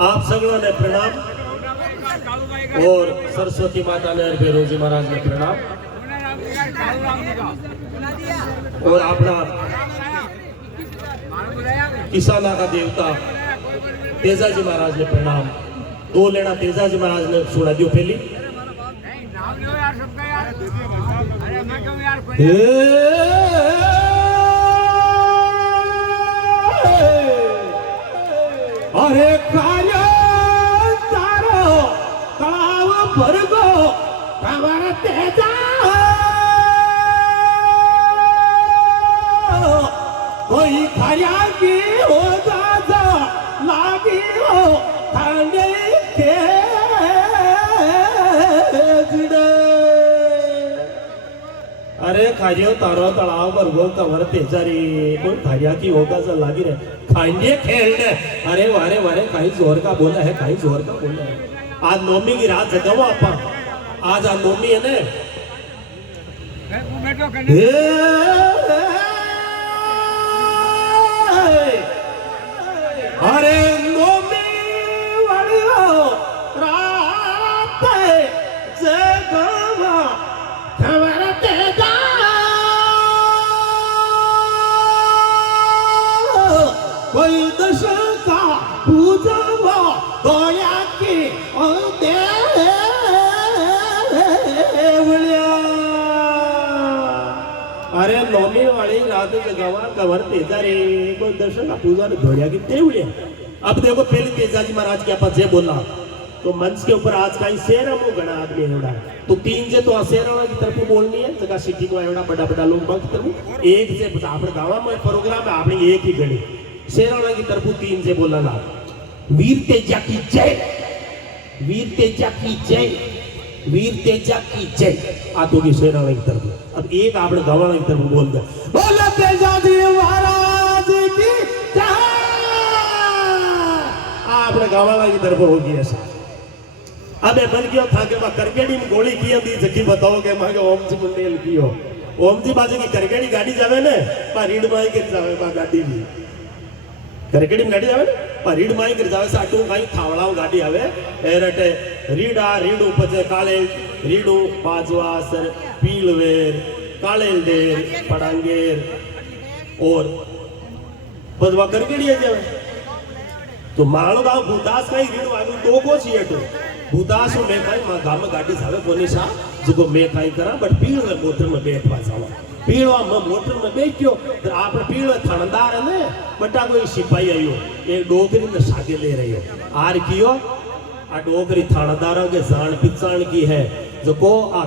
आप सगलों ने प्रणाम और सरस्वती माता ने बेरोजी महाराज ने प्रणाम और अपना किसाना का देवता तेजाजी महाराज ने प्रणाम। दो लेना तेजाजी महाराज ने सुना दियो पहली। अरे कार्य तारो तलाव भरगो कवर तेजा कोई खरिया की हो जाता लागी हो थाने के अरे खारियो तारो तलाव भरगो कवर तेजा रे कोई खरिया की होगा सा लागी रे खाइए खेलने। अरे वारे वारे कहीं जोर का बोला है, कहीं जोर का बोला है। आज नौमी की रात जगाओ आपा, आज आज नौमी है ने। अरे नौमी वाली रात जगावा खबर तेजा कोई दश का पूजा वो दोया की अरे नौमी वाली रात जगावा कवर तेजा रे कोई दश का पूजा दोया की तेवलिया। अब देखो पहले तेजाजी महाराज के पास जे बोला तो मंच के ऊपर आज का शेरा मुंह गणा आदमी एवड़ा तो तीन जे तो शेरा की तरफ बोलनी है जगह सिटी को एवड़ा बड़ा बड़ा लोग बात तरफ एक जे आपने गांव में प्रोग्राम है आपने एक ही गणी शेराणा की तरफ तीन से बोला ना वीर तेजा की जय, वीर तेजा की जय, वीर तेजा की जय। आतो की शेराणा की तरफ अब एक आपने गवाना की तरफ बोल दे बोला तेजा जी महाराज की जय। आपने गवाना की तरफ होगी ऐसा। अबे बन गया था कि मैं करकेड़ी में गोली की दी जकी बताओ के मां के ओम जी मंडेल कियो ओम जी बाजू की करकेड़ी गाड़ी जावे ने पर रीड माई के जावे बा गाड़ी भी करकेड़ी में गाड़ी जावे ने पर रीड माई के जावे साटू काई थावलाव गाड़ी आवे एरटे रीडा रीडू पचे काले रीडू पाजवासर पीलवेर कालेलदेर पड़ांगेर और पजवा करकेड़ी जावे तो मालो गांव भूदास काई रीडू आगु तो को छिएटो भूदास में काई मा गाम गाड़ी जावे कोनी सा जको मैं काई करा बट पील में मोटर में बैठवा जावा पीलवा में मोटर में बैठ्यो तो आपने पील थानेदार है ने बटा कोई सिपाही आयो एक डोकरी ने सागे ले रहियो आर कियो आ डोकरी थानेदारों के जान पिचान की है जको आ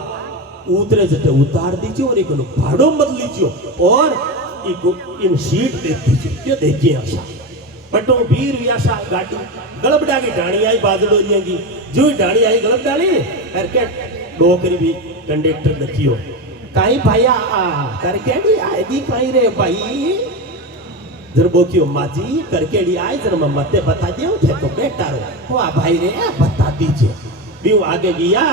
उतरे जते उतार दीजिए और इको भाड़ो मत लीजियो और इको इन सीट दे दीजिए क्यों देखिए आशा बटो वीर व्यासा गाड़ी गलबडा की डाणी आई बाजड़ो की जो डाणी आई गलब डाली करके डोकरी भी कंडक्टर देखियो काई भैया करकेड़ी आएगी काई रे भाई जर बोकियो माजी करकेड़ी आए जर मैं मते बता दियो थे तो बेटा रो वाह भाई रे बता दीजिए बियो आगे गया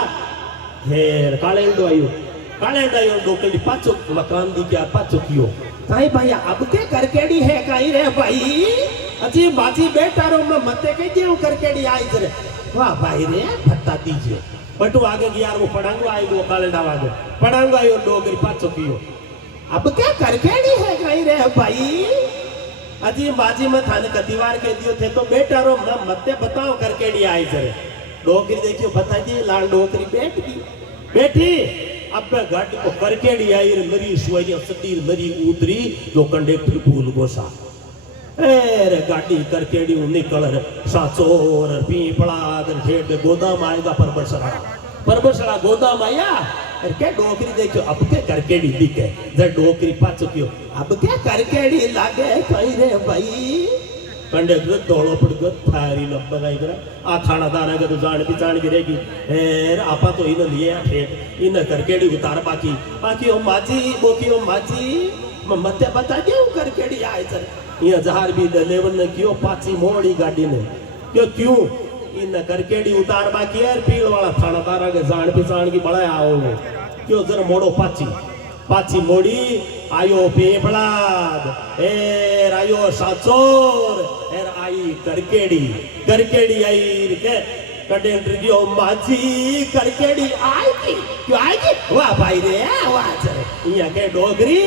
हेर कालेंडो आयो डोकरी पाचो मकान दी क्या पाचो कियो काई भैया अब के करकेड़ी है काई रे भाई अजी बाजी बेटा रो मैं मते कह दियो करकेड़ी आई जरे वाह भाई रे बता दीजिए बटू आगे गया वो पढ़ांगो आई वो कालेंडा आगे पढ़ांगो आई और डोगरी पाचो कियो अब क्या करकेड़ी है कहीं रे भाई अजी बाजी में थाने कतिवार के दियो थे तो बेटा रो मैं मते बताओ करकेड़ी आई जरे डोगरी देखियो बता दी लाल डोगरी बैठी अब घट को करकेड़ी आई मरी सुई सती मरी उतरी जो कंडक्टर भूल गोसा रे गाड़ी करकेड़ी निकल साचोर पीपड़ा ठेठ गोदाम आएगा परबसड़ा गोदाम आया अरे क्या डोकरी देखो अब क्या करकेड़ी दिखे जब डोकरी पाचो क्यों अब क्या करकेड़ी लागे कहीं रे भाई कंडक्टर दौड़ो पड़ गयो थारी लंबा गई करा आ थानादार है तो जान पहचान की रहेगी आपा तो इन लिए ठेठ इन करकेड़ी उतार बाकी ओ माजी बोकी ओ माजी मते बता क्यों करकेड़ी आए सर ये जहार भी लेवन ने क्यों पाची मोड़ी गाड़ी ने क्यों इन करकेड़ी उतार बाकी है पील वाला थानादार के जान पहचान की बड़ा आओ क्यों जरा मोड़ो पाची पाची मोड़ी आयो पेपड़ाद एर आयो साचोर एर आई करकेड़ी आई के कंडक्टर की ओ माजी करकेड़ी आएगी क्यों आएगी वाह भाई रे वाह चले यहाँ के डोगरी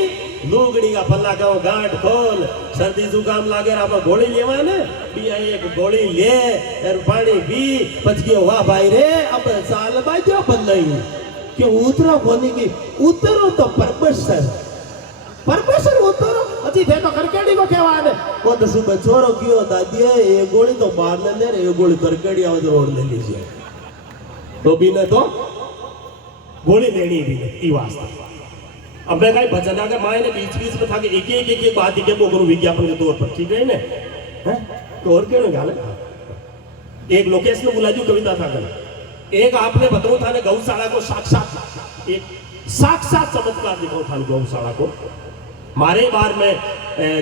लुगड़ी का पल्ला का गांठ खोल सर्दी जुकाम लागे आप गोली लेवा ने पिया एक गोली ले और पानी पी बच गयो वाह भाई रे अब साल बाजो बदलाई कि उतरो कोनी की उतरो तो परमेश्वर उतरो अजी थे तो करकेड़ी को कहवा ने वो तो सुबह छोरो कियो दादी ये गोली तो बाहर ले ले ये गोली करकेड़ी आवाज रोड ले लीजिए तो भी ने तो गोली लेनी भी ई वास्ते अब मैं कहीं भजना के मायने बीच में था कि एक बात ही के वो करूं विज्ञापन के तौर पर ठीक है ना हैं तो और क्यों गाले एक लोकेश ने बुला दी कविता था कल एक आपने बताओ था ने गौशाला को साक्षात चमत्कार दिखाओ था गौशाला को मारे बार में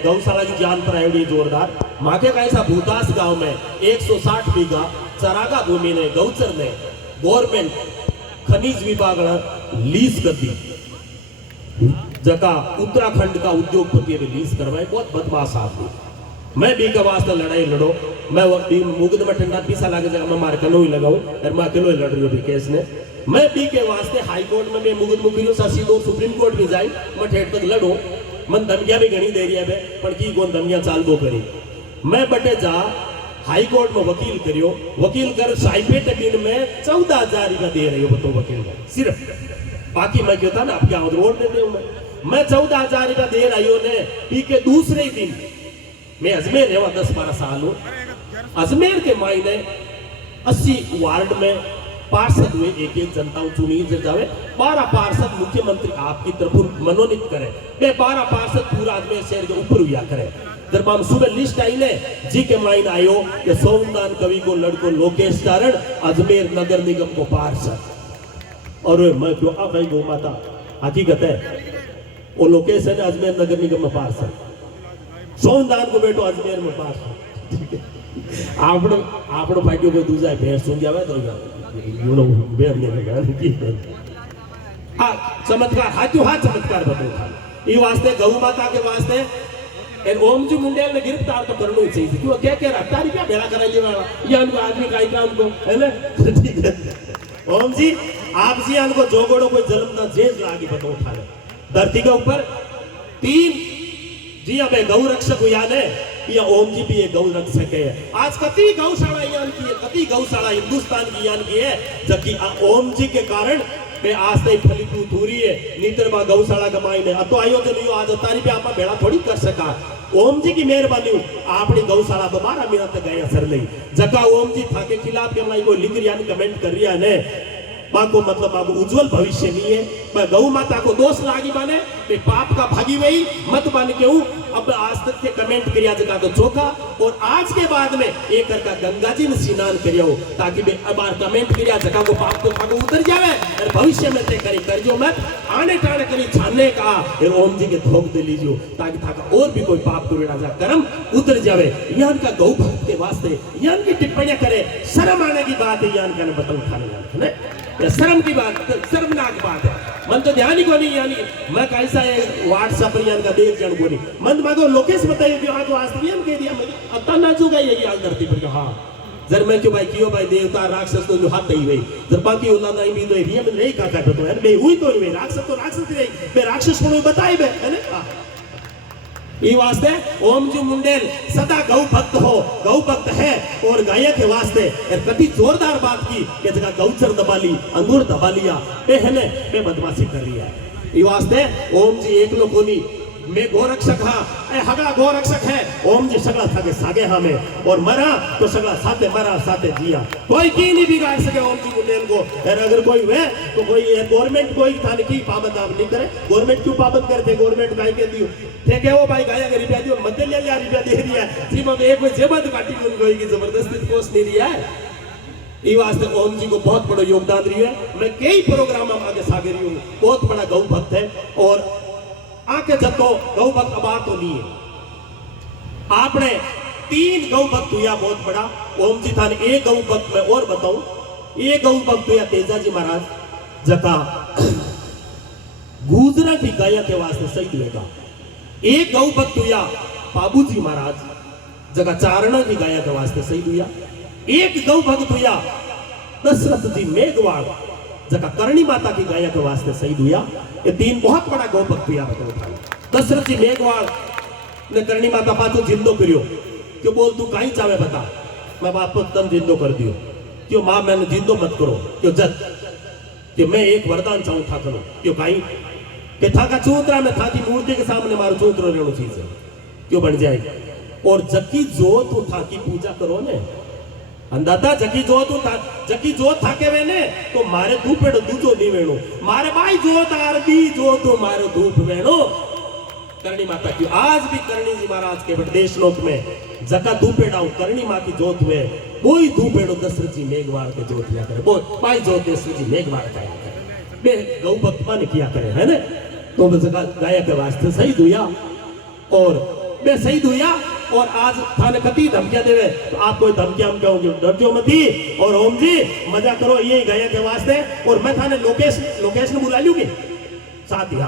गौशाला की जान पर आई जोरदार माके का ऐसा भूदास गांव में 160 बीघा चरागा भूमि ने गौचर ने गवर्नमेंट खनिज विभाग लीज कर दी जगह उत्तराखंड का उद्योगपति रिलीज करवाए बहुत बदमाश आदमी मैं भी के वास्ते लड़ाई लड़ो मैं मुगद में ठंडा पीसा लागे जगह मैं मार कनो ही लगाऊं और मैं अकेलो ही लड़ रही हूं केस ने मैं भी के वास्ते हाई कोर्ट में मैं मुगद मुकरियो सासी दो सुप्रीम कोर्ट में जाई मैं ठेठ तक लड़ो मन धमकियां भी घणी दे रही है पण की कोन धमकियां चाल दो करी मैं बटे जा हाई कोर्ट में वकील करियो वकील कर साइपेट बिन में 14,000 रुपया दे रही हो बताओ वकील को सिर्फ बाकी मैं कहता ना आपके रोड दे दूं मैं 14,000 रुपया दे रही हूं ने पी के दूसरे दिन मैं अजमेर रहवा 10-12 साल हूं अजमेर के मायने 80 वार्ड में पार्षद हुए एक जनता चुनी जावे 12 पार्षद मुख्यमंत्री आपकी तरफ मनोनीत करे 12 पार्षद पूरा अजमेर शहर के ऊपर हुआ करे जब हम सुबह लिस्ट आई ने जी के माइन आयो कि सोमनाथ कवि को लड़को लोकेश कारण अजमेर नगर निगम को पार्षद और मैं क्यों अब भाई गौ माता हकीकत है वो लोकेश है अजमेर नगर निगम में पार्षद सोमनाथ को बेटो अजमेर में पार्षद आपड़ो पार्टियों को दूसरा भेड़ सुन जावे तो चमत्कार हाथों हाथ चमत्कार बताओ ये वास्ते गौ माता के वास्ते ओम जी मुंडेल ने गिरफ्तार तो करना ही चाहिए क्यों क्या कह रहा तारी क्या भेड़ा कराइए वाला ये उनको आदमी का इतना उनको है ना ठीक है ओम जी आप जी उनको जोगोड़ो कोई जन्म ना जेज लागी बताओ उठाने धरती के ऊपर 3 जी अब गौ रक्षक हुआ ने या ओम जी भी ये गौ रक्षक है आज कति गौशाला यान की है कति गौशाला हिंदुस्तान की यान की है जबकि ओम जी के कारण मैं आज तक फलितू थूरी है नीतरबा गौशाला कमाई ने तो आयोजन हुई आज तारी पे आप भेड़ा थोड़ी कर सका ओम जी की मेहरबानी आपनी गौशाला दोबारा मेरा तक गया सर नहीं जका ओम जी था के खिलाफ के मैं को लिख रिया कमेंट कर रिया ने माको मतलब माको उज्जवल भविष्य नहीं है मैं गौ माता को दोष लागी माने मैं पाप का भागी वही मत मान के हूँ अब आज तक के कमेंट करिया जगह तो चौका और आज के बाद में एक का गंगा जी में स्नान करियो ताकि मैं अब कमेंट करिया जगह को पाप तो उतर जावे और भविष्य में ते करी करियो मत आने टाने करी छाने का फिर ओम जी के धोख दे लीजियो ताकि थाका और भी कोई पाप तो बेड़ा जा कर्म उतर जावे यान का गौ भक्त के वास्ते यान की टिप्पणियां करे शर्म आने की बात है यान का बतल खाने शर्म की बात शर्मनाक बात है मन तो ध्यान ही को नहीं यानी मैं कैसा है व्हाट्सएप पर यान का देख जन को नहीं मन मांगो लोकेश बताइए कि हाँ तो आस्तियन कह दिया मुझे अब तना चुका ये याद धरती पर हाँ जर मैं क्यों भाई कियो भाई देवता राक्षस तो जो हाथ नहीं भाई जर बाकी औलाद नहीं भी तो रिया में नहीं का काटो तो है मैं हुई तो नहीं राक्षस तो राक्षस नहीं मैं राक्षस को बताए बे है ना ये वास्ते ओम जी मुंडेल सदा गौ भक्त है और गायक के वास्ते कति जोरदार बात की कि जगह गौचर दबा ली अंगूर दबा लिया बहने मैं बदमाशी कर रही है ये वास्ते ओम जी एक लोगों मैं गोरक्षक हाँ हगड़ा गोरक्षक है ओम जी सगड़ा थाके सागे हाँ में और मरा तो सगड़ा साथे मरा साथे जिया कोई की नहीं बिगाड़ सके ओम जी मुंडेल को अगर कोई वे तो कोई गवर्नमेंट कोई थाने की पाबंद आप नहीं करे गवर्नमेंट क्यों पाबंद करते गवर्नमेंट गाय के दियो ठीक है वो भाई गाया के रुपया दियो मध्य ले लिया रुपया दे दिया जी मैं एक कोई जेबत काटी कोई की जबरदस्ती पोस्ट नहीं दिया है ये वास्ते ओम जी को बहुत बड़ा योगदान रही है मैं कई प्रोग्राम हम आगे सागे रही हूँ बहुत बड़ा गौ भक्त है और आके जतो गौ भक्त अबार तो नहीं है आपने 3 गौ भक्त हुआ बहुत बड़ा ओम जी थाने एक गौ भक्त में और बताऊं एक गौ भक्त हुआ तेजा जी महाराज जका गुजरा की गाया के वास्ते शहीद हुएगा। एक गौ भक्त हुआ बाबूजी महाराज जगह चारणा की गाया के वास्ते शहीद हुआ। एक गौ भक्त हुआ दशरथ जी मेघवाड़ जगह करणी माता की गाया के वास्ते शहीद हुआ। ये तीन बहुत बड़ा गौ भक्त हुआ। बताओ दशरथ जी मेघवाड़ ने करणी माता पाछो जिंदो करियो क्यों बोल तू कहीं चाहे बता मैं बाप तम जिंदो कर दियो क्यों मां मैंने जिंदो मत करो क्यों जद कि मैं एक वरदान चाहूं था करो क्यों कहीं कि था का चूतरा में था की मूर्ति के सामने मारो चूतरो रेणु चीज है क्यों बन जाएगी। और जकी जो तू था की पूजा करो ने अंदाता जकी जो तू था जकी जो था के वेने तो मारे धूपेड़ो दूजो नहीं वेणो मारे भाई जो तारबी जो तो मारो धूप वेणो करणी माता की। आज भी करणी जी महाराज के देशलोक में जका धूपेड़ा करणी माँ की जोत में कोई धूपेड़ो दशरथ जी मेघवाड़ के जोत लिया करे बोल पाई जोत दशरथ जी मेघवाड़ का बे गौ भक्त ने किया करे है ना। तो गाया के वास्ते शहीद हुआ और बे शहीद हुआ। और आज थाने कति धमकियां देवे तो आप कोई धमकियां हम कहोगे डरजो मत ही और ओम जी मजा करो ये गाया के वास्ते। और मैं थाने लोकेश ने बुला लूंगी साथ ही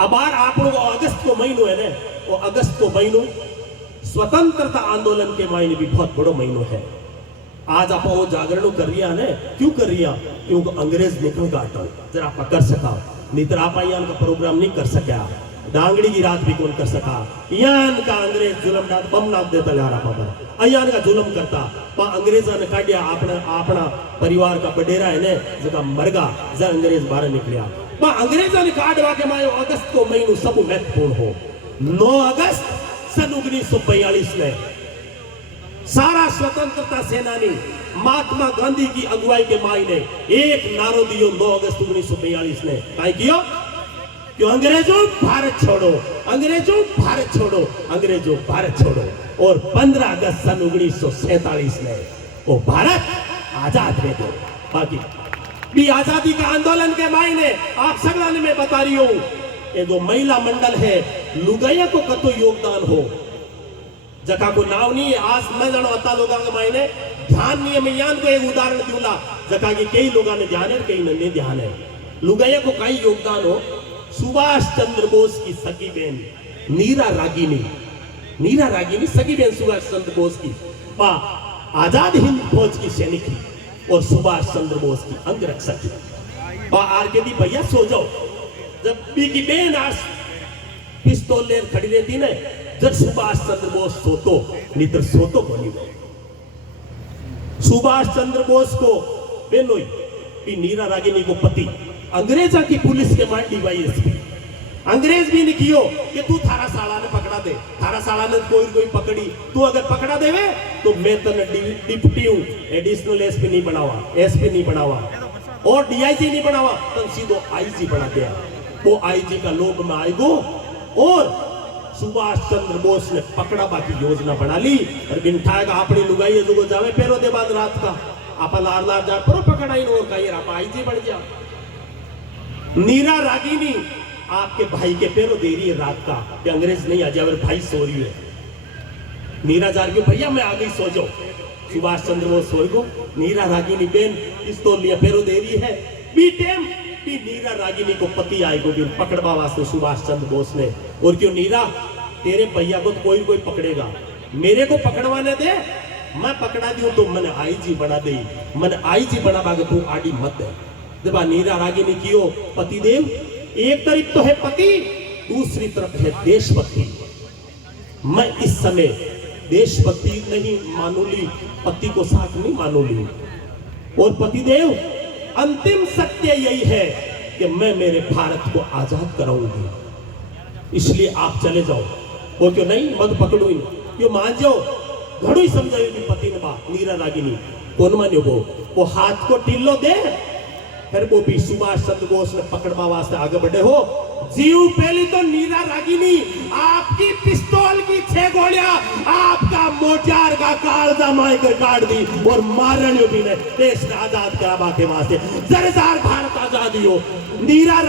अब आप लोग अगस्त को महीनो है ना वो अगस्त को महीनो स्वतंत्रता आंदोलन के महीने भी बहुत बड़ो महीनो है। आज आप वो जागरण कर रही है क्यों कर रही है क्योंकि अंग्रेज निकल गाटो जरा आप कर सका नहीं तो आप यहाँ का प्रोग्राम नहीं कर सका डांगड़ी की रात भी कौन कर सका यहाँ का अंग्रेज जुलम डाल बम नाप देता यार आप अयान का जुलम करता अंग्रेजा ने काटिया अपना परिवार का बडेरा है ने जगह मरगा जब अंग्रेज बाहर निकलिया अंग्रेजा ने काटवा के मायो अगस्त को महीनो सब महत्वपूर्ण हो 9 अगस्त सन 1942 में सारा स्वतंत्रता सेनानी महात्मा गांधी की अगुवाई के माई ने एक नारो दियो 9 अगस्त 1942 ने काय कियो कि अंग्रेजों भारत छोड़ो अंग्रेजों भारत छोड़ो अंग्रेजों भारत छोड़ो। और 15 अगस्त सन 1947 में वो भारत आजाद रह गए। बाकी भी आजादी का आंदोलन के मायने आप सगला ने मैं बता रही हूं ये जो महिला मंडल है लुगाइया को कतो योगदान हो जका को नाव नहीं है आज मैं जानो अता लोगों के मायने ध्यान नहीं है। मैं यान को एक उदाहरण दूंगा जका की कई लोगों ने ध्यान है कई नहीं ध्यान है। लुगाइया को कई योगदान हो सुभाष चंद्र बोस की सगी बहन नीरा रागिनी सगी बहन सुभाष चंद्र बोस की आजाद हिंद फौज की सैनिक थी और सुभाष चंद्र बोस की अंगरक्षक थी। आर के दी भैया सो जाओ जब बी की बहन आज पिस्तौल ले खड़ी रहती ना जब सुभाष चंद्र बोस सोतो नितर सोतो को नहीं सुभाष चंद्र बोस को बेनोई नीरा रागिनी को पति अंग्रेजा की पुलिस के मार डीवाईएसपी अंग्रेज भी नहीं कियो कि तू थारा साला ने पकड़ा दे थारा साला ने कोई पकड़ी तू अगर पकड़ा देवे तो मैं तने डिप्टी हूं एडिशनल एसपी नहीं बनावा एसपी नहीं बनावा और डीआईजी नहीं बनावा तो सीधो आईजी बना दिया। वो आईजी का लोग में आएगो और सुभाष चंद्र बोस ने पकड़ा बाकी योजना बना ली और बिनठाएगा अपनी लुगाई जो जावे पेरो दे बाद रात का आप लार लार जा परो पकड़ाई और कहीं आप आईजी बन जा। नीरा रागिनी आपके भाई के पेरो दे रही है रात का कि अंग्रेज नहीं आ जाए भाई सो रही है। नीरा जा रही भैया मैं आ गई सो जाओ सुभाष चंद्र बोस सो गो नीरा रागिनी बेन पिस्तौल लिया पेरो दे रही है बी टेम भी नीरा रागिनी को पति आएगो भी पकड़वा वास्ते सुभाष चंद्र बोस ने। और क्यों नीरा तेरे भैया को तो कोई पकड़ेगा मेरे को पकड़वाने दे मैं पकड़ा दी तो मैंने आईजी बना दे मैंने आईजी बना बागे तू आड़ी मत है। जब नीरा रागिनी कियो पतिदेव एक तरफ तो है पति दूसरी तरफ है देशभक्ति। मैं इस समय देशभक्ति नहीं मानूली पति को साथ नहीं मानूली और पतिदेव अंतिम सत्य यही है कि मैं मेरे भारत को आजाद कराऊंगी इसलिए आप चले जाओ। वो क्यों नहीं मत पकड़ू क्यों मान जाओ घड़ू ही समझाएगी पति ने बात नीरा रागिनी कौन मान्यो वो हाथ को टिल्लो दे फिर वो भी सुभाष चंद्र बोस ने पकड़वा वास्ते आगे बढ़े हो जीव पहली तो नीरा रागिनी आपकी पिस्तौल की 6 गोलियां आपका मोचार का कालजा मारकर काट दी और मारने भी ने देश ने आजाद करावा के वास्ते जरदार भारत आजादी हो। नीरा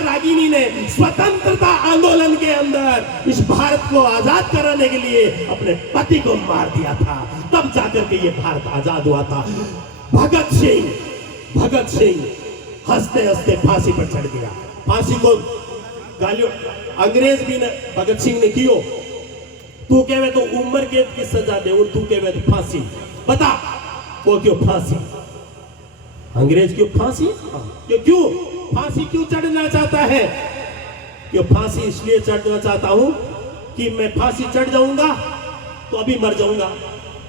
रागिनी ने स्वतंत्रता आंदोलन के अंदर इस भारत को आजाद कराने के लिए अपने पति को मार दिया था तब जाकर के ये भारत आजाद हुआ था। भगत सिंह हंसते हंसते फांसी पर चढ़ गया। फांसी को गालियों अंग्रेज भी ने भगत सिंह ने कियो। तू कहवे तो उम्र कैद की सजा दे और तू कहवे तो फांसी। बता वो क्यों फांसी? अंग्रेज क्यों फांसी? क्यों फांसी क्यों चढ़ना चाहता है? क्यों फांसी इसलिए चढ़ना चाहता हूं कि मैं फांसी चढ़ जाऊंगा तो अभी मर जाऊंगा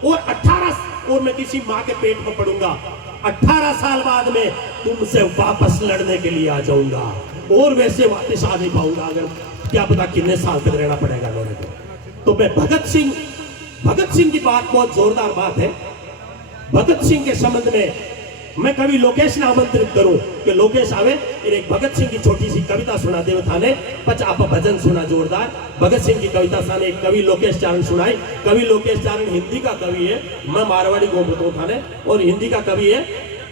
और 18 और मैं किसी मां के पेट में पड़ूंगा। 18 साल बाद में तुमसे वापस लड़ने के लिए आ जाऊंगा और वैसे वापस आ नहीं पाऊंगा। अगर क्या पता कितने साल तक रहना पड़ेगा मेरे को। तो मैं भगत सिंह की बात बहुत जोरदार बात है। भगत सिंह के संबंध में मैं कवि लोकेश ने आमंत्रित करूं कि लोकेश आवे और एक भगत सिंह की छोटी सी कविता सुना दे थाने। पच आप भजन सुना जोरदार भगत सिंह की कविता साने एक कवि लोकेश चारण सुनाई। कवि लोकेश चारण हिंदी का कवि है, मैं मारवाड़ी गोमतो थाने और हिंदी का कवि है।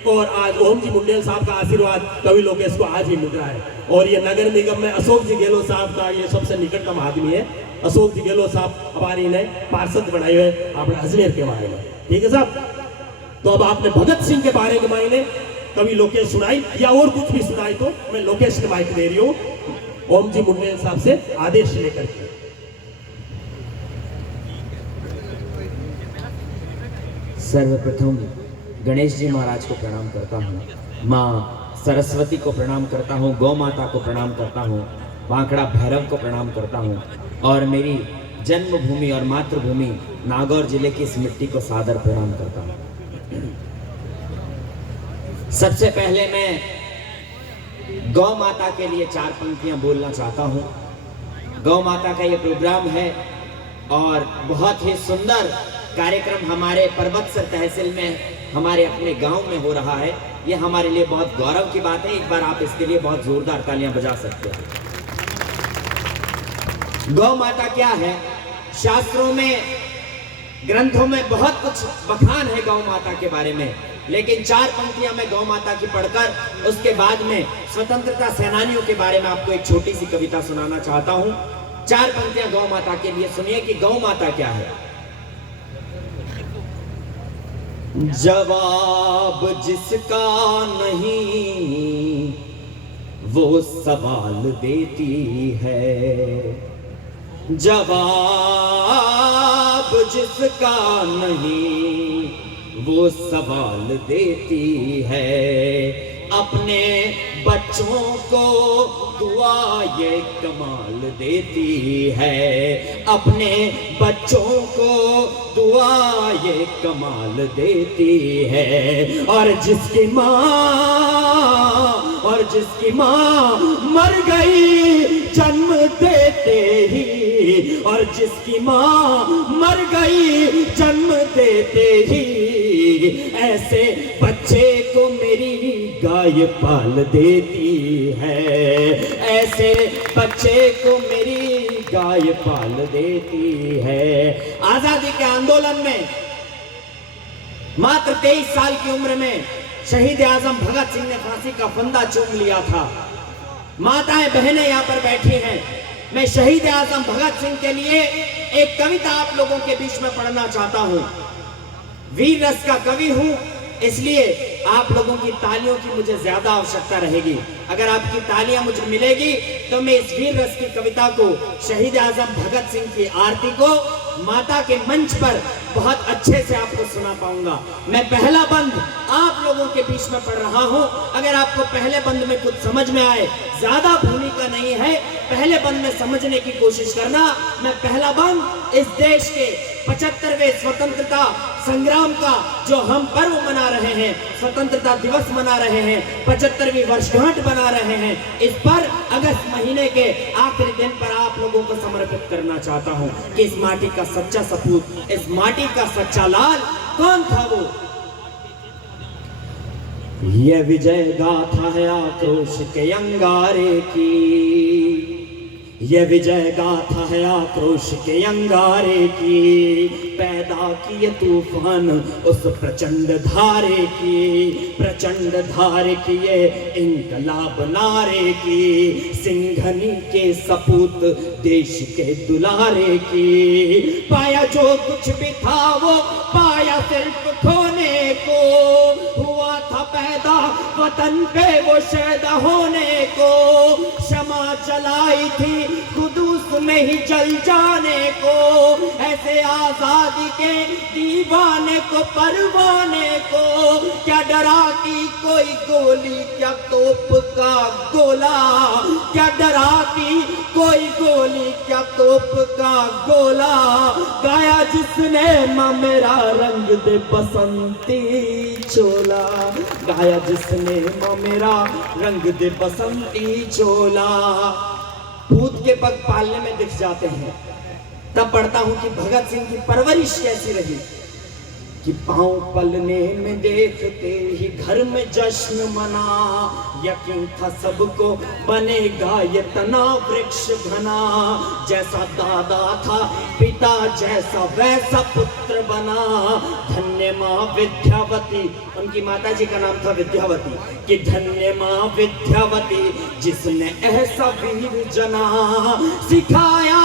और आज ओम जी मुंडेल साहब का आशीर्वाद कवि लोकेश को आज ही मिल रहा है। और ये नगर निगम में अशोक जी गहलोत साहब का ये सबसे निकटतम आदमी है। अशोक जी गहलोत साहब हमारी ने पार्षद बनाए हुए अपने अजमेर के बारे में। ठीक है साहब। तो अब आपने भगत सिंह के बारे में मायने कवि लोकेश सुनाई या और कुछ भी सुनाई तो मैं लोकेश ने माइक दे रही हूं ओम जी मुंडेल साहब से आदेश लेकर के। सर्वप्रथम गणेश जी महाराज को प्रणाम करता हूँ, माँ सरस्वती को प्रणाम करता हूँ, गौ माता को प्रणाम करता हूँ, बांकड़ा भैरव को प्रणाम करता हूँ और मेरी जन्मभूमि और मातृभूमि नागौर जिले की इस मिट्टी को सादर प्रणाम करता हूँ। सबसे पहले मैं गौ माता के लिए 4 पंक्तियां बोलना चाहता हूँ। गौ माता का ये प्रोग्राम है और बहुत ही सुंदर कार्यक्रम हमारे परबतसर तहसील में हमारे अपने गांव में हो रहा है। ये हमारे लिए बहुत गौरव की बात है। एक बार आप इसके लिए बहुत जोरदार तालियां बजा सकते हैं। गौ माता क्या है? शास्त्रों में ग्रंथों में बहुत कुछ बखान है गौ माता के बारे में, लेकिन 4 पंक्तियां मैं गौ माता की पढ़कर उसके बाद में स्वतंत्रता सेनानियों के बारे में आपको एक छोटी सी कविता सुनाना चाहता हूं। 4 पंक्तियां गौ माता के लिए सुनिए कि गौ माता क्या है। जवाब जिसका नहीं वो सवाल देती है, जवाब जिसका नहीं वो सवाल देती है। अपने बच्चों को दुआ ये कमाल देती है, अपने बच्चों को दुआ ये कमाल देती है। और जिसकी माँ मर गई जन्म देते ही, और जिसकी माँ मर गई जन्म देते ही, ऐसे बच्चे को मेरी गाय पाल देती है, ऐसे बच्चे को मेरी गाय पाल देती है। आजादी के आंदोलन में मात्र 23 साल की उम्र में शहीद आजम भगत सिंह ने फांसी का फंदा चूम लिया था। माताएं बहनें यहाँ पर बैठी हैं। मैं शहीद आजम भगत सिंह के लिए एक कविता आप लोगों के बीच में पढ़ना चाहता हूँ। वीर रस का कवि हूँ, इसलिए आप लोगों की तालियों की मुझे ज्यादा आवश्यकता रहेगी। अगर आपकी तालियां मुझे मिलेगी तो मैं इस वीर रस की कविता को, शहीद आजम भगत सिंह की आरती को माता के मंच पर बहुत अच्छे से आपको सुना पाऊंगा। मैं पहला बंद आप लोगों के बीच में पढ़ रहा हूं। अगर आपको पहले बंद में कुछ समझ में आए, ज्यादा भूमिका नहीं है, पहले बंद में समझने की कोशिश करना। मैं पहला बंद इस देश के 75वें स्वतंत्रता संग्राम का जो हम पर्व मना रहे हैं, स्वतंत्रता दिवस मना रहे हैं, 75वीं वर्षगांठ बना रहे हैं, इस पर अगस्त महीने के आखिरी दिन पर आप लोगों को समर्पित करना चाहता हूं कि इस माटी का सच्चा सपूत, इस माटी का सच्चा लाल कौन था वो। यह विजय गाथा है आक्रोश के अंगारे की, यह विजय गाथा है आक्रोश के अंगारे की, पैदा किए तूफान उस प्रचंड धारे की, प्रचंड धारे किए इंकलाब नारे की, सिंघनी के सपूत देश के दुलारे की। पाया जो कुछ भी था वो पाया सिर्फ खोने को, हुआ था पैदा वतन पे वो शैदा होने को, शमा जलाई थी कुदूस में ही जल जाने को, ऐसे आजादी के दीवाने को परवाने को क्या डराती कोई गोली, क्या तोप का गोला, क्या डराती कोई गोली, क्या तोप का गोला। गाया जिसने माँ मेरा रंग दे बसंती चोला, गाया जिसने माँ मेरा रंग दे बसंती चोला। भूत के पग पालने में दिख जाते हैं। तब पढ़ता हूं कि भगत सिंह की परवरिश कैसी रही कि पांव पलने में देखते ही घर में जश्न मना, यकीन था सबको बनेगा ये तना वृक्ष घना, जैसा दादा था पिता जैसा वैसा पुत्र बना। धन्य माँ विद्यावती, उनकी माता जी का नाम था विद्यावती, कि धन्य माँ विद्यावती जिसने ऐसा वीर जना सिखाया,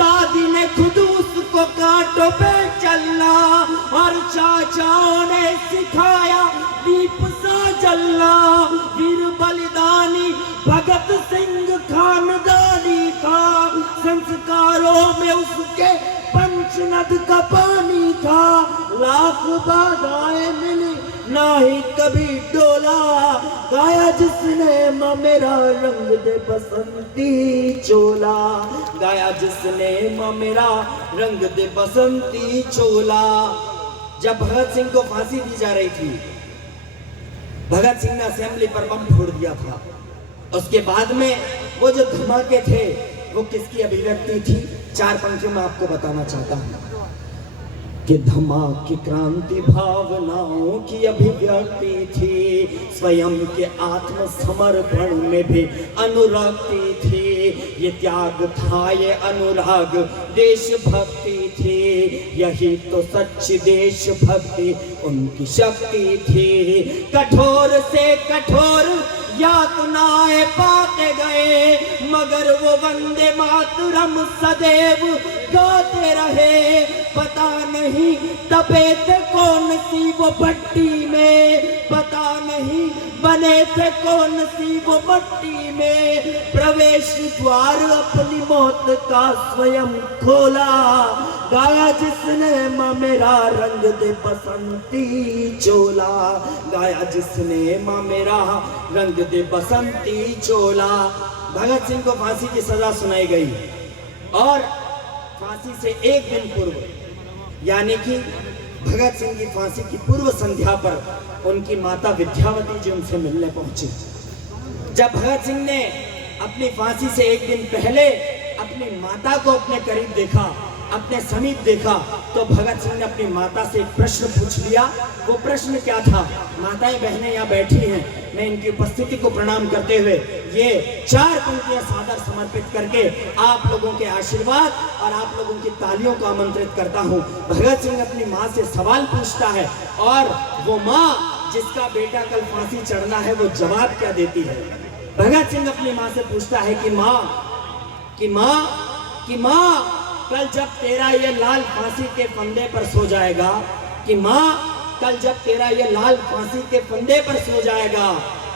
दादी ने खुद उसको कांटों पे चलना, और चाचाओं ने सिखाया दीप सा जलना। वीर बलिदानी भगत सिंह खानदानी था, संस्कारों में उसके पंचनद का पानी था। लाख बाधाएं मिली ना ही कभी डोला, गाया जिसने माँ मेरा रंग दे बसंती चोला, गाया जिसने माँ मेरा रंग दे बसंती चोला। जब भगत सिंह को फांसी दी जा रही थी, भगत सिंह ने असेंबली पर बम फोड़ दिया था। उसके बाद में वो जो धमाके थे वो किसकी अभिव्यक्ति थी? चार पंक्तियों में आपको बताना चाहता हूँ कि धमाके क्रांति भावनाओं की अभिव्यक्ति थी, स्वयं के आत्मसमर्पण में भी अनुरक्ति थी। ये त्याग था, ये अनुराग देशभक्ति थी, यही तो सच्ची देशभक्ति उनकी शक्ति थी। कठोर से कठोर यातनाएं पाते गए, मगर वो वंदे मातरम सदैव गाते रहे। पता नहीं दबे थे कौन सी वो भट्टी में, पता नहीं बने थे कौन सी वो भट्टी में, प्रवेश द्वार अपनी मौत का स्वयं खोला। गाया जिसने माँ मेरा रंग दे बसंती चोला, गाया जिसने माँ मेरा रंग दे बसंती चोला। भगत सिंह को फांसी की सजा सुनाई गई, और फांसी से एक दिन पूर्व यानी कि भगत सिंह की फांसी की पूर्व संध्या पर उनकी माता विद्यावती जी उनसे मिलने पहुंची। जब भगत सिंह ने अपनी फांसी से एक दिन पहले अपनी माता को अपने करीब देखा, अपने समीप देखा, तो भगत सिंह ने अपनी माता से एक प्रश्न पूछ लिया। वो प्रश्न क्या था? माताएं बहनें यहाँ बैठी हैं, मैं इनकी उपस्थिति को प्रणाम करते हुए ये चार पंक्तियां सादर समर्पित करके आप लोगों के आशीर्वाद और आप लोगों की तालियों को आमंत्रित करता हूँ। भगत सिंह अपनी माँ से सवाल पूछता है, और वो माँ जिसका बेटा कल फांसी चढ़ना है वो जवाब क्या देती है? भगत सिंह अपनी माँ से पूछता है कि माँ कल जब तेरा ये लाल फांसी के फंदे पर सो जाएगा, कि माँ कल जब तेरा ये लाल फांसी के फंदे पर सो जाएगा,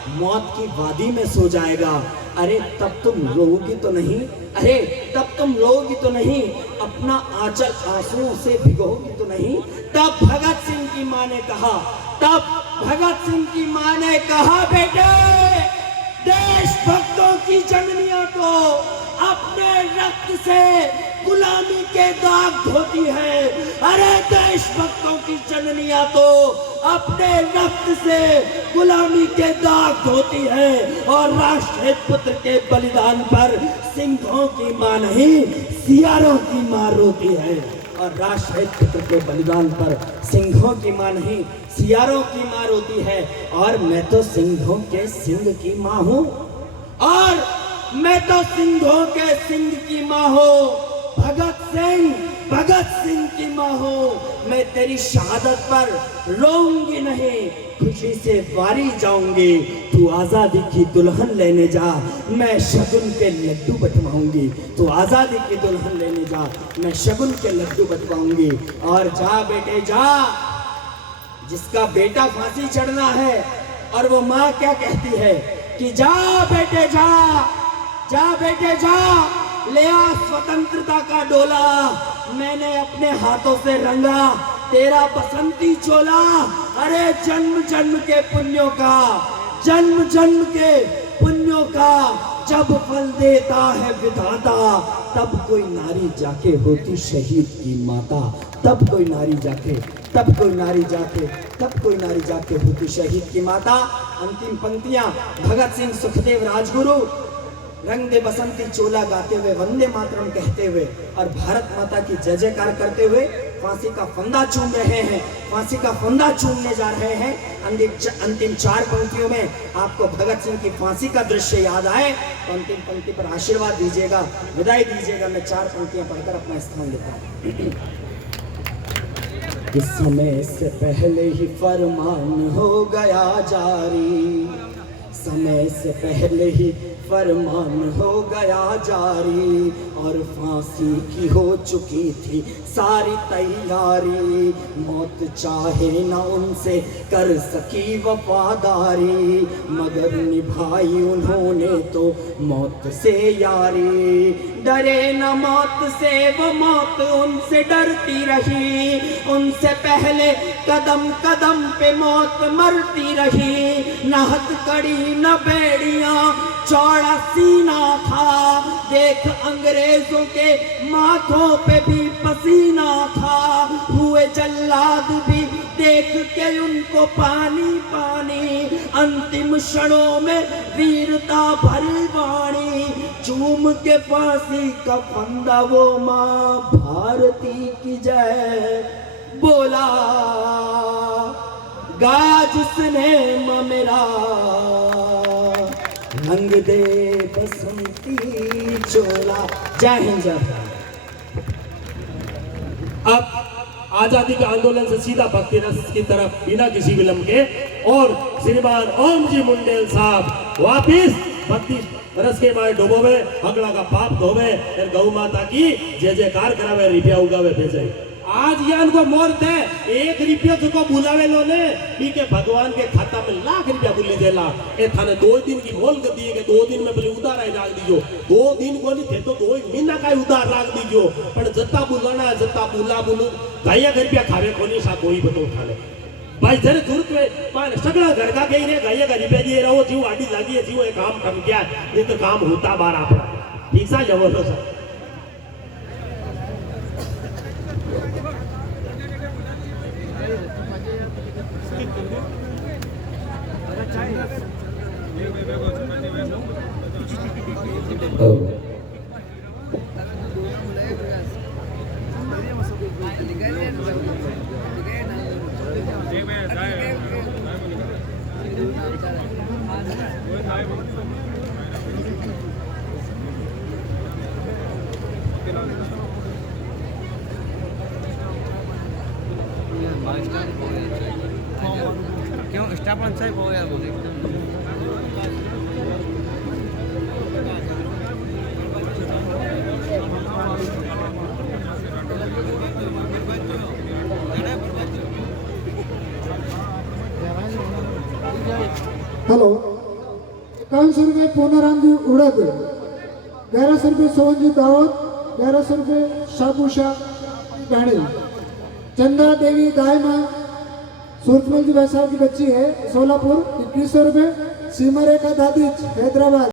मौत की वादी में सो जाएगा, अरे तब तुम रोगी तो नहीं? अरे तब तुम रोगी तो नहीं? अपना आंचल आंसुओं से भिगोगी तो नहीं? तब भगत सिंह की माँ ने कहा, बेटे देशभक्तों की जननियां तो अपने रक्त से गुलामी के दाग धोती है। अरे देशभक्तों की जननियां तो अपने रक्त से गुलामी के दाग धोती है, और राष्ट्रहित पुत्र के बलिदान पर सिंहों की मां नहीं सियारों की मां रोती है। और राष्ट्रहित पुत्र के बलिदान पर सिंहों की मां नहीं सियारों की मां रोती है। और मैं तो सिंहों के सिंह की मां हूं, और मैं तो सिंहों के सिंह की मां हूं। भगत सिंह की मां हूं। मैं तेरी शहादत पर रोऊंगी नहीं, खुशी से वारी जाऊंगी। तू आजादी की दुल्हन लेने जा, मैं शगुन के लड्डू बंटवाऊंगी। तू आजादी की दुल्हन लेने जा, मैं शगुन के लड्डू बंटवाऊंगी। और जा बेटे जा, जिसका बेटा फांसी चढ़ना है और वो माँ क्या कहती है कि जा बेटे जा, जा बेटे जा, ले आ स्वतंत्रता का डोला, मैंने अपने हाथों से रंगा तेरा बसंती चोला। अरे जन्म जन्म के पुण्यों का, जन्म जन्म के पुण्यों का जब फल देता है विधाता, तब कोई नारी जाके होती शहीद की माता, तब कोई नारी जाके, तब कोई नारी जाके, तब कोई नारी जाके होती शहीद की माता। अंतिम पंक्तियां भगत सिंह, सुखदेव, राजगुरु रंग दे बसंती चोला गाते हुए, वंदे मातरम कहते हुए और भारत माता की जय जयकार करते हुए फांसी का फंदा चूम रहे हैं, फांसी का फंदा चूमने जा रहे हैं। अंतिम 4 पंक्तियों में आपको भगत सिंह की फांसी का दृश्य याद आए तो अंतिम पंक्ति पर आशीर्वाद दीजिएगा, विदाई दीजिएगा। मैं 4 पंक्तियां पढ़कर अपना स्थान लेता हूं। इस समय से पहले ही फरमान हो गया जारी, समय से पहले ही फरमान हो गया जारी, और फांसी की हो चुकी थी सारी तैयारी, मौत चाहे न उनसे कर सकी वफादारी, मगर निभाई उन्होंने तो मौत से यारी। डरे न मौत से वो मौत उनसे डरती रही, उनसे पहले कदम कदम पे मौत मरती रही। न हथकड़ी न बेड़ियां चौड़ा सीना था, देख अंग्रेजों के माथों पे भी पसीना था। हुए जल्लाद भी देख के उनको पानी पानी, अंतिम क्षणों में वीरता भरी वाणी। चूम के फांसी का फंदा वो माँ भारती की जय बोला, गाया जिसने माँ मेरा रंग दे बसंती चोला। जय हिंद जय भारत। अब आजादी के आंदोलन से सीधा भक्ति रस की तरफ बिना किसी विलंब के, और श्रीमान ओम जी मुंडेल साहब वापिस 32 रस के माए डूबोवे, हगड़ा का पाप धोवे, फिर गौ माता की जय जयकार करावे, रुपया उगावे भेजे। आज यान को मोर्त है 1 रुपया जो को बुलावे लो ने पी के भगवान के खाता में लाख रुपया बुली देला। ए थाने 2 दिन की मोल कर दिए के 2 दिन में बोले उधार आई राख दीजो, 2 दिन को नहीं थे तो 2 महीना का उधार राख दीजो, पर जत्ता बुलाना जत्ता बुला बुलू गाया रुपया खावे कोनी सा कोई बतो खाले भाई जरे जरूरत में पर सगळा घर का गई रे गाया रुपया दिए रहो, जीव आडी लागी है, जीव एक काम कम गया नहीं तो काम होता बार आप ठीक सा जवलो सा। क्यों स्टाफ अच्छा हो गया बोले हेलो 51 रुपये पूर्णाराम जी उड़द, 1100 रुपये सोहन जी दावत, 1100 रुपये शाबूशा गाड़ी, चंदा देवी गाय माँ सूरजमल जी भाई साहब की बच्ची है सोलापुर 2100 रुपये, सीमा रेखा दादी हैदराबाद।